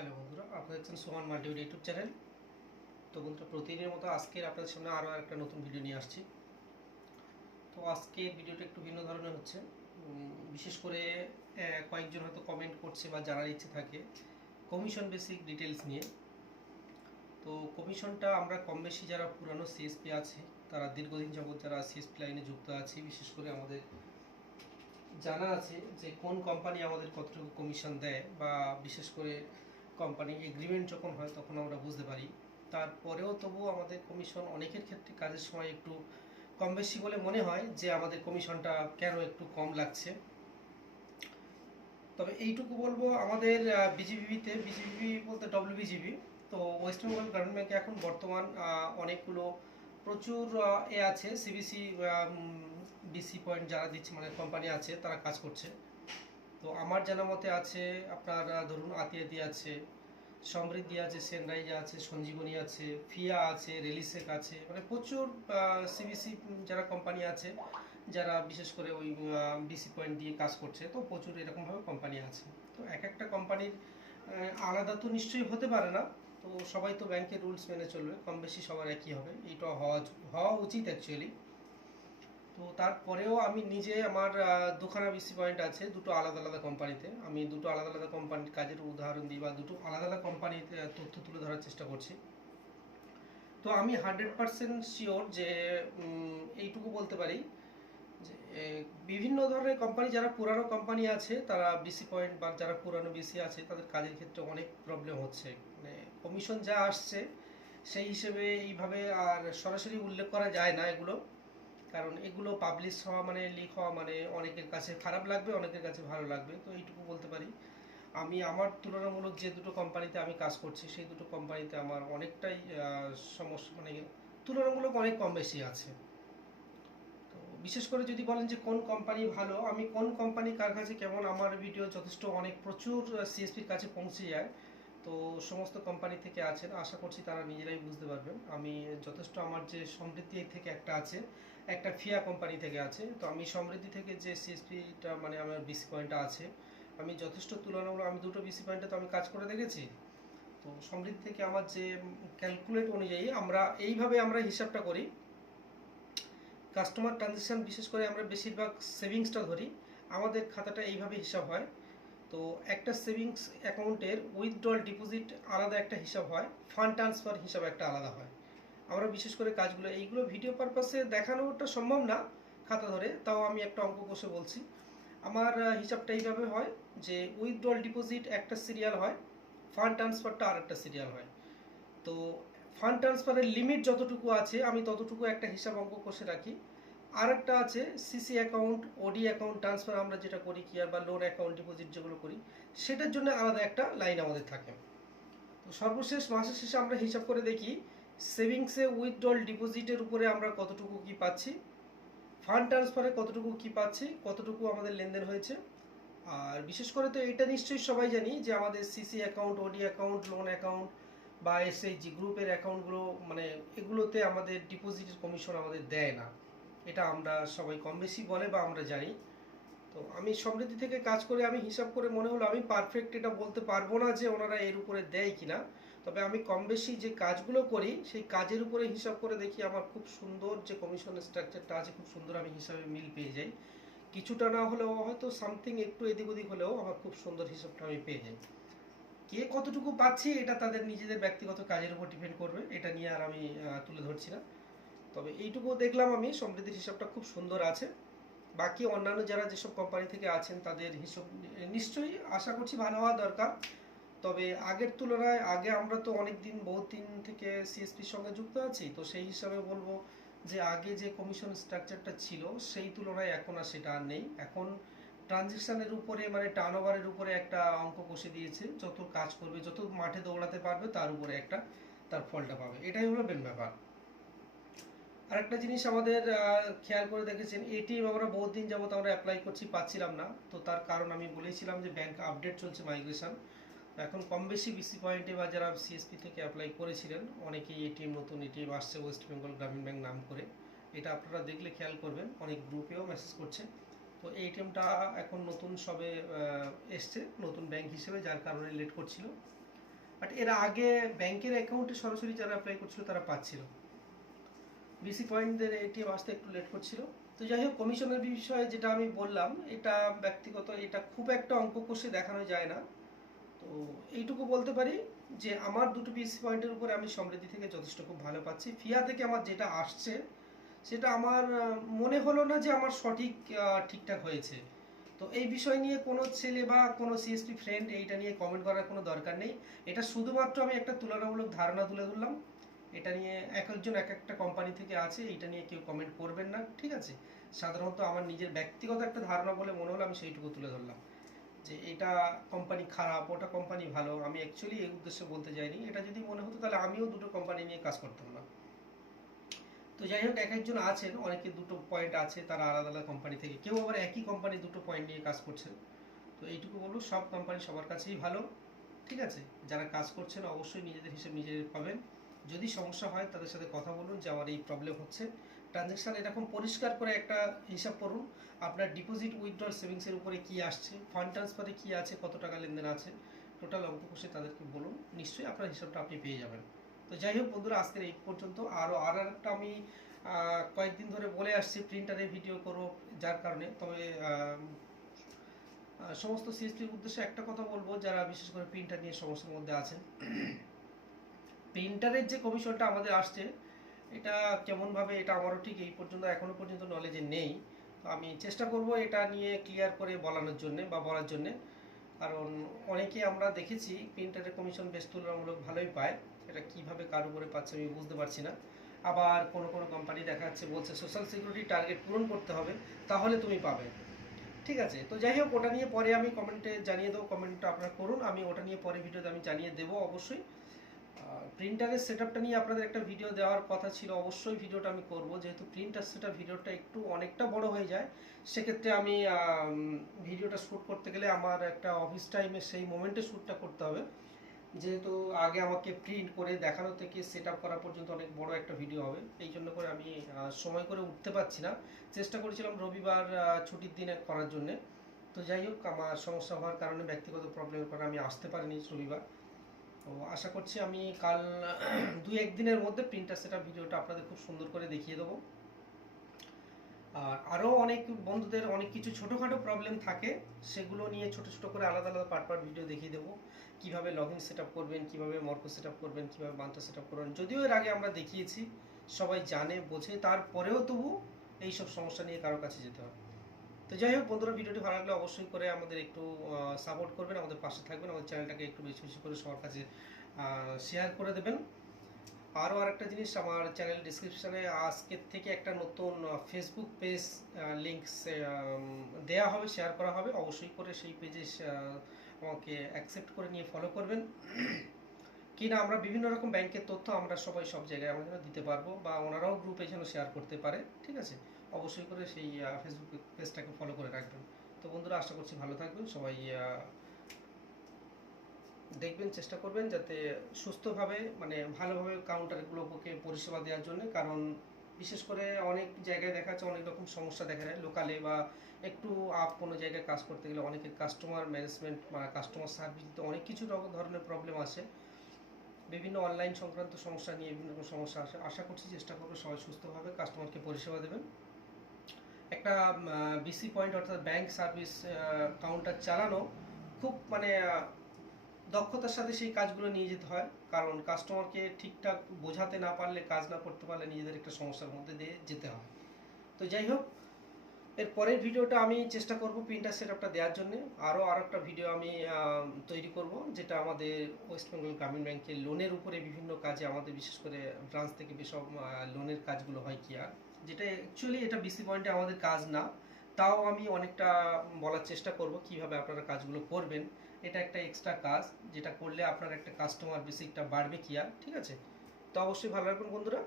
Hello বন্ধুরা, আপনারা দেখছেন সোহান মাল্টিমিডিয়া ইউটিউব চ্যানেল। তো বন্ধুরা, প্রতিদিনের মতো আজকের আপনাদের সামনে আরও একটা নতুন ভিডিও নিয়ে আসছি। তো আজকে ভিডিওটা একটু ভিন্ন ধরনের হচ্ছে। বিশেষ করে কয়েকজন হয়তো কমেন্ট করছে বা জানার ইচ্ছে থাকে কমিশন বেসিক ডিটেলস নিয়ে। তো কমিশনটা আমরা কম বেশি যারা পুরানো সিএসপি আছে, তারা দীর্ঘদিন যাবত যারা সিএসপি লাইনে যুক্ত আছে, বিশেষ করে আমাদের জানা আছে যে কোন কোম্পানি আমাদের কতটুকু কমিশন দেয় বা বিশেষ করে কোম্পানি এগ্রিমেন্ট যখন হয় তখন আমরা বুঝতে পারি। তারপরেও তবুও আমাদের কমিশন অনেকের ক্ষেত্রে কাজের সময় একটু কম বেশি বলে মনে হয় যে আমাদের কমিশনটা কেন একটু কম লাগছে। তবে এইটুকু বলব, আমাদের বিজিবিতে বিজিবি বলতে ডব্লিউবিজিবি তো ওয়েস্ট বেঙ্গল গ্রামীণ ব্যাংকে এখন বর্তমান অনেকগুলো প্রচুর এ আছে সিবিসি বিসি পয়েন্ট যারা দিচ্ছে মানে কোম্পানি আছে, তারা কাজ করছে। তো আমার জানা মতে আছে আপনার ধরুন আতিয়াতি আছে, সমৃদ্ধি আছে, সেনরাইজ আছে, সঞ্জীবনী আছে, ফিয়া আছে, রেলিসেক আছে মানে প্রচুর সিবিসি যারা কোম্পানি আছে, যারা বিশেষ করে ওই বিসি পয়েন্ট দিয়ে কাজ করছে, তো প্রচুর এরকমভাবে কোম্পানি আছে। তো এক একটা কোম্পানির আলাদা তো নিশ্চয়ই হতে পারে না, তো সবাই তো ব্যাংকের রুলস মেনে চলবে কম বেশি সবার একই হবে, এইটা হওয়া হওয়া উচিত অ্যাকচুয়ালি তো তারপরেও আমি নিজে আমার দুখানা বিসি পয়েন্ট আছে, দুটো আলাদা আলাদা কোম্পানিতে আমি দুটো আলাদা আলাদা কোম্পানির কাজের উদাহরণ দিই বা দুটো আলাদা আলাদা কোম্পানিতে তথ্য তুলে ধরার চেষ্টা করছি। তো আমি হান্ড্রেড পার্সেন্ট শিওর যে এইটুকু বলতে পারি যে বিভিন্ন ধরনের কোম্পানি যারা পুরানো কোম্পানি আছে, তারা বিসি পয়েন্ট বা যারা পুরানো বিসি আছে, তাদের কাজের ক্ষেত্রে অনেক প্রবলেম হচ্ছে। মানে কমিশন যা আসছে, সেই হিসেবে এইভাবে আর সরাসরি উল্লেখ করা যায় না এগুলো। কারণ এগুলো পাবলিশ হওয়া মানে লিক হওয়া মানে অনেকের কাছে খারাপ লাগবে, অনেকের কাছে ভালো লাগবে, তো এইটুকু বলতে পারি। আমি আমার তুলনামূলক যে দুটো কোম্পানিতে আমি কাজ করছি, সেই দুটো কোম্পানিতে আমার অনেকটাই সমস্যা মানে তুলনামূলক অনেক কম বেশি আছে। তো বিশেষ করে যদি বলেন যে কোন কোম্পানি ভালো, আমি কোন কোম্পানি কার কাছে কেমন, আমার ভিডিও যথেষ্ট অনেক প্রচুর সিএসপির কাছে পৌঁছে যায়। তো সমস্ত কোম্পানি থেকে আছেন, আশা করছি তারা নিজেরাই বুঝতে পারবেন। আমি যথেষ্ট আমার যে সমৃদ্ধি থেকে একটা আছে। একটা ফিয়া কোম্পানি থেকে আছে। তো আমি সমৃদ্ধি থেকে যে সিএসপিটা মানে আমার বিসি পয়েন্টটা আছে, আমি যথেষ্ট তুলনামূলক, আমি দুটো বিসি পয়েন্টে তো আমি কাজ করে দেখেছি। তো সমৃদ্ধি থেকে আমার যে ক্যালকুলেট অনুযায়ী আমরা এইভাবে আমরা হিসাবটা করি। কাস্টমার ট্রানজেকশন বিশেষ করে আমরা বেশিরভাগ সেভিংসটা ধরি। আমাদের খাতাটা এইভাবে হিসাব হয়। তো একটা সেভিংস অ্যাকাউন্টের উইথড্রল ডিপোজিট আলাদা একটা হিসাব হয়। ফান্ড ট্রান্সফার হিসাব একটা আলাদা হয়। আমরা বিশেষ করে কাজগুলো, এইগুলো ভিডিও পারপাসে দেখানোটা সম্ভব না, খাতা ধরে, তাও আমি একটা অঙ্ক কষে বলছি। আমার হিসাবটা এইভাবে হয় যে উইথড্রল ডিপোজিট একটা সিরিয়াল হয় ফান্ড ট্রান্সফারটা আর একটা সিরিয়াল হয়। তো ফান্ড ট্রান্সফারের লিমিট যতটুকু আছে, আমি ততটুকু একটা হিসাব অঙ্ক কষে রাখি। আর একটা আছে CC account OD account transfer আমরা যেটা করি, কি আর বা লোন অ্যাকাউন্ট ডিপোজিট যেগুলো করি, সেটার জন্য আলাদা একটা লাইন আমাদের থাকে। তো সর্বশেষ, মাসের শেষে আমরা হিসাব করে দেখি সেভিংসে উইথড্রল ডিপোজিটের উপরে আমরা কতটুকু কি পাচ্ছি? ফান্ড ট্রান্সফারে কতটুকু কি পাচ্ছি? কতটুকু আমাদের লেনদেন হয়েছে? আর বিশেষ করে তো এটা নিশ্চয়ই সবাই জানি যে আমাদের CC account OD account loan account বা এসএইচজি গ্রুপের অ্যাকাউন্টগুলো মানে এগুলোতে আমাদের ডিপোজিটের কমিশন আমাদের দেয় না। এটা আমরা সবাই কম বেশি বলে বা আমরা জানি। তো আমি সমৃদ্ধি থেকে কাজ করে আমি হিসাব করে মনে হলো আমি পারফেক্ট এটা বলতে পারব না যে ওনারা এর উপরে দেয় কিনা। তবে আমি কম বেশি যে কাজগুলো করি, সেই কাজের উপরে হিসাব করে দেখি আমার খুব সুন্দর যে কমিশন স্ট্রাকচারটা আছে, খুব সুন্দর আমি হিসাবে মিল পেয়ে যাই। কিছুটা না হলেও হয়তো সামথিং একটু এদিক ওদিক হলেও আমার খুব সুন্দর হিসাবটা আমি পেয়ে যাই। কে কতটুকু পাচ্ছি এটা তাদের নিজেদের ব্যক্তিগত কাজের উপর ডিপেন্ড করবে, এটা নিয়ে আর আমি তুলে ধরছি না। তবে এইটুকু দেখলাম আমি সমৃদ্ধির হিসাবটা খুব সুন্দর আছে। বাকি অন্যান্য যারা যেসব কোম্পানি থেকে আছেন, তাদের হিসাব, নিশ্চয়ই আশা করছি ভালো হওয়া দরকার। তবে আগের তুলনায়, আগে আমরা তো অনেক দিন বহুত দিন থেকে সিএসপির সঙ্গে যুক্ত আছি, তো সেই হিসাবে বলব যে আগে যে কমিশন স্ট্রাকচারটা ছিল, সেই তুলনায় এখন আর সেটা আর নেই। এখন ট্রানজেকশনের উপরে মানে টার্নওভারের উপরে একটা অঙ্ক কষে দিয়েছে, যত কাজ করবে, যত মাঠে দৌড়াতে পারবে, তার উপরে একটা, তার ফলটা পাবে। এটাই হলো মেন ব্যাপার। আরেকটা জিনিস আমাদের খেয়াল করে দেখেছেন এটিএম আমরা বহুত দিন যাবত আমরা অ্যাপ্লাই করছি, পাচ্ছিলাম না, তো তার কারণ আমি বলেছিলাম যে ব্যাংক আপডেট চলছে মাইগ্রেশন এখন কম বেশি বিসি পয়েন্টে বা যারা সিএসপি থেকে অ্যাপ্লাই করেছিলেন, অনেকেই এটিএম, নতুন এটিএম আসছে ওয়েস্ট বেঙ্গল গ্রামীণ ব্যাংক নাম করে। এটা আপনারা দেখলে খেয়াল করবেন, অনেক গ্রুপেও মেসেজ করছে। তো এই এটিএমটা এখন নতুন সবে এসছে, নতুন ব্যাংক হিসেবে, যার কারণে লেট করছিল। বাট এর আগে ব্যাংকের অ্যাকাউন্টে সরাসরি যারা অ্যাপ্লাই করছিল, তারা পাচ্ছিল। বিসি পয়েন্টদের এটিএম আসতে একটু লেট করছিল। তো যাই হোক কমিশনের বিষয়ে যেটা আমি বললাম, এটা ব্যক্তিগত, এটা খুব একটা অঙ্ক কষে দেখানো যায় না। তো এইটুকু বলতে পারি যে আমার দুটো বিসি পয়েন্টের উপরে আমি সমৃদ্ধি থেকে যথেষ্ট খুব ভালো পাচ্ছি। ফিয়া থেকে আমার যেটা আসছে, সেটা আমার মনে হলো না যে আমার সঠিক ঠিকঠাক হয়েছে। তো এই বিষয় নিয়ে কোনো ছেলে বা কোনো সিএসপি ফ্রেন্ড এইটা নিয়ে কমেন্ট করার কোনো দরকার নেই। এটা শুধুমাত্র আমি একটা তুলনামূলক ধারণা তুলে ধরলাম। এটা নিয়ে এক একজন এক একটা কোম্পানি থেকে আছে এটা নিয়ে কেউ কমেন্ট করবেন না, ঠিক আছে? সাধারণত আমার নিজের ব্যক্তিগত একটা ধারণা বলে মনে হলো আমি সেইটুকু তুলে ধরলাম। যে এটা কোম্পানি খারাপ, ওটা কোম্পানি ভালো, আমি অ্যাকচুয়ালি এই উদ্দেশ্যে বলতে যাইনি। এটা যদি মনে হতো তাহলে আমিও দুটো কোম্পানি নিয়ে কাজ করতাম না। তো যাই হোক, এক একজন আছেন, অনেকে দুটো পয়েন্ট আছে, তারা আলাদা আলাদা কোম্পানি থেকে। কেউ আবার একই কোম্পানি দুটো পয়েন্ট নিয়ে কাজ করছেন। তো এইটুকু বলব, সব কোম্পানি সবার কাছেই ভালো, ঠিক আছে? যারা কাজ করছেন, অবশ্যই নিজেদের হিসেবে নিজেদের পাবেন। যদি সমস্যা হয়, তাদের সাথে কথা বলুন যে আমার এই প্রবলেম হচ্ছে। ট্রানজ্যাকশন এরকম পরিষ্কার করে একটা হিসাব করুন, আপনার ডিপোজিট উইথড্রল সেভিংসের উপরে কি আসছে ফান্ড ট্রান্সফারে কি আছে, কত টাকা লেনদেন আছে টোটাল অঙ্ক কষে তাদেরকে বলুন, নিশ্চয়ই আপনার হিসাবটা আপনি পেয়ে যাবেন। তো যাই হোক বন্ধুরা, আজকের এই পর্যন্ত, আরও আর একটা আমি কয়েকদিন ধরে বলে আসছি প্রিন্টারে ভিডিও করো যার কারণে, তবে সমস্ত সিএসপির উদ্দেশ্যে একটা কথা বলব, যারা বিশেষ করে প্রিন্টার নিয়ে সমস্যার মধ্যে আছেন। প্রিন্টারের যে কমিশনটা আমাদের আসছে এটা কেমনভাবে, এটা আমারও ঠিক এই পর্যন্ত, এখনও পর্যন্ত নলেজে নেই। তো আমি চেষ্টা করব এটা নিয়ে ক্লিয়ার করে বলানোর জন্য বা বলার জন্য। কারণ অনেকে আমরা দেখেছি প্রিন্টারের কমিশন বেশ তুলনামূলক ভালোই পায়। এটা কীভাবে কার উপরে পাচ্ছে আমি বুঝতে পারছি না। আবার কোনো কোনো কোম্পানি দেখা যাচ্ছে বলছে সোশ্যাল সিকিউরিটি টার্গেট পূরণ করতে হবে, তাহলে তুমি পাবে। ঠিক আছে? তো যাই হোক, ওটা নিয়ে পরে আমি কমেন্টে জানিয়ে দেবো। কমেন্টটা আপনারা করুন। আমি ওটা নিয়ে পরে ভিডিওতে আমি জানিয়ে দেবো অবশ্যই। প্রিন্টারের সেটআপটা নিয়ে আপনাদের একটা ভিডিও দেওয়ার কথা ছিল, অবশ্যই ভিডিওটা আমি করব। যেহেতু প্রিন্টার সেটআপ ভিডিওটা একটু অনেকটা বড় হয়ে যায়, সেক্ষেত্রে আমি ভিডিওটা শ্যুট করতে গেলে আমার একটা অফিস টাইমে সেই মোমেন্টে শ্যুটটা করতে হবে। যেহেতু আগে আমাকে প্রিন্ট করে দেখানো থেকে সেট করা পর্যন্ত অনেক বড় একটা ভিডিও হবে, এই জন্য করে আমি সময় করে উঠতে পারছি না। চেষ্টা করেছিলাম রবিবার ছুটির দিনে করার জন্যে। তো যাই হোক, আমার সমস্যা হওয়ার কারণে, ব্যক্তিগত প্রবলেমের কারণে আমি আসতে পারিনি রবিবার। তো আশা করছি আমি কাল, দুই একদিনের মধ্যে প্রিন্টার সেটা ভিডিওটা আপনাদের খুব সুন্দর করে দেখিয়ে দেবো। আর আরও অনেক বন্ধুদের অনেক কিছু ছোটোখাটো প্রবলেম থাকে, সেগুলো নিয়ে ছোট ছোট করে আলাদা আলাদা পার্ট পার্ট ভিডিও দেখিয়ে দেবো। কীভাবে লগ ইন সেট করবেন, কীভাবে মর্ক সেট করবেন, কীভাবে বান্তা সেট করবেন, যদিও এর আগে আমরা দেখিয়েছি, সবাই জানে, বোঝে, তারপরেও তবু এইসব সমস্যা নিয়ে কারও কাছে যেতে হবে। তো যাই হোক, বন্ধুরা, ভিডিওটি ভালো লাগলে অবশ্যই করে আমাদের একটু সাপোর্ট করবেন, আমাদের পাশে থাকবেন, আমাদের চ্যানেলটাকে একটু বেশি বেশি করে সবার কাছে শেয়ার করে দেবেন। আরও আরেকটা জিনিস, আমার চ্যানেল ডিসক্রিপশানে আজকের থেকে একটা নতুন ফেসবুক পেজ লিঙ্ক দেয়া হবে শেয়ার করা হবে। অবশ্যই করে সেই পেজে আমাকে অ্যাকসেপ্ট করে নিয়ে ফলো করবেন। কিনা আমরা বিভিন্ন রকম ব্যাংকের তথ্য আমরা সবাই সব জায়গায় আমরা যেন দিতে পারব বা ওনারাও গ্রুপে যেন শেয়ার করতে পারে, ঠিক আছে? অবশ্যই করে সেই ফেসবুক পেজটাকে ফলো করে রাখবেন। তো বন্ধুরা, আশা করছি ভালো থাকবেন। সবাই দেখবেন, চেষ্টা করবেন যাতে সুস্থভাবে মানে ভালোভাবে কাউন্টারগুলোকে পরিষেবা দেওয়ার জন্য। কারণ বিশেষ করে অনেক জায়গায় দেখা যাচ্ছে অনেক রকম সমস্যা দেখা যায় লোকালে বা একটু আপ কোনো জায়গায় কাজ করতে গেলে অনেকের কাস্টমার ম্যানেজমেন্ট বা কাস্টমার সার্ভিস দিতে অনেক কিছু ধরনের প্রবলেম আসে। বিভিন্ন অনলাইন সংক্রান্ত সমস্যা নিয়ে বিভিন্ন রকম সমস্যা আসে। আশা করছি চেষ্টা করব সবাই সুস্থভাবে কাস্টমারকে পরিষেবা দেবেন। একটা বিসি পয়েন্ট অর্থাৎ ব্যাংক সার্ভিস কাউন্টার চালানো খুব মানে দক্ষতার সাথে সেই কাজগুলো নিয়ে যেতে হয়। কারণ কাস্টমারকে ঠিকঠাক বোঝাতে না পারলে, কাজ না করতে পারলে নিজেদের একটা সমস্যার মধ্যে দিয়ে যেতে হয়। তো যাই হোক, এর পরের ভিডিওটা আমি চেষ্টা করব প্রিন্টার সেটআপটা দেওয়ার জন্য। আরও আর একটা ভিডিও আমি তৈরি করব, যেটা আমাদের ওয়েস্ট বেঙ্গল গ্রামীণ ব্যাংকের লোনের উপরে বিভিন্ন কাজে আমাদের, বিশেষ করে ব্রাঞ্চ থেকে যেসব লোনের কাজগুলো হয় কি আর। যেটা অ্যাকচুয়ালি এটা বিসি পয়েন্টে আমাদের কাজ না। তাও আমি অনেকটা বলার চেষ্টা করব কীভাবে আপনারা কাজগুলো করবেন। এটা একটা এক্সট্রা কাজ, যেটা করলে আপনার একটা কাস্টমার বেসিকটা বাড়বে কি আর, ঠিক আছে? তো অবশ্যই ভালো রাখবেন বন্ধুরা।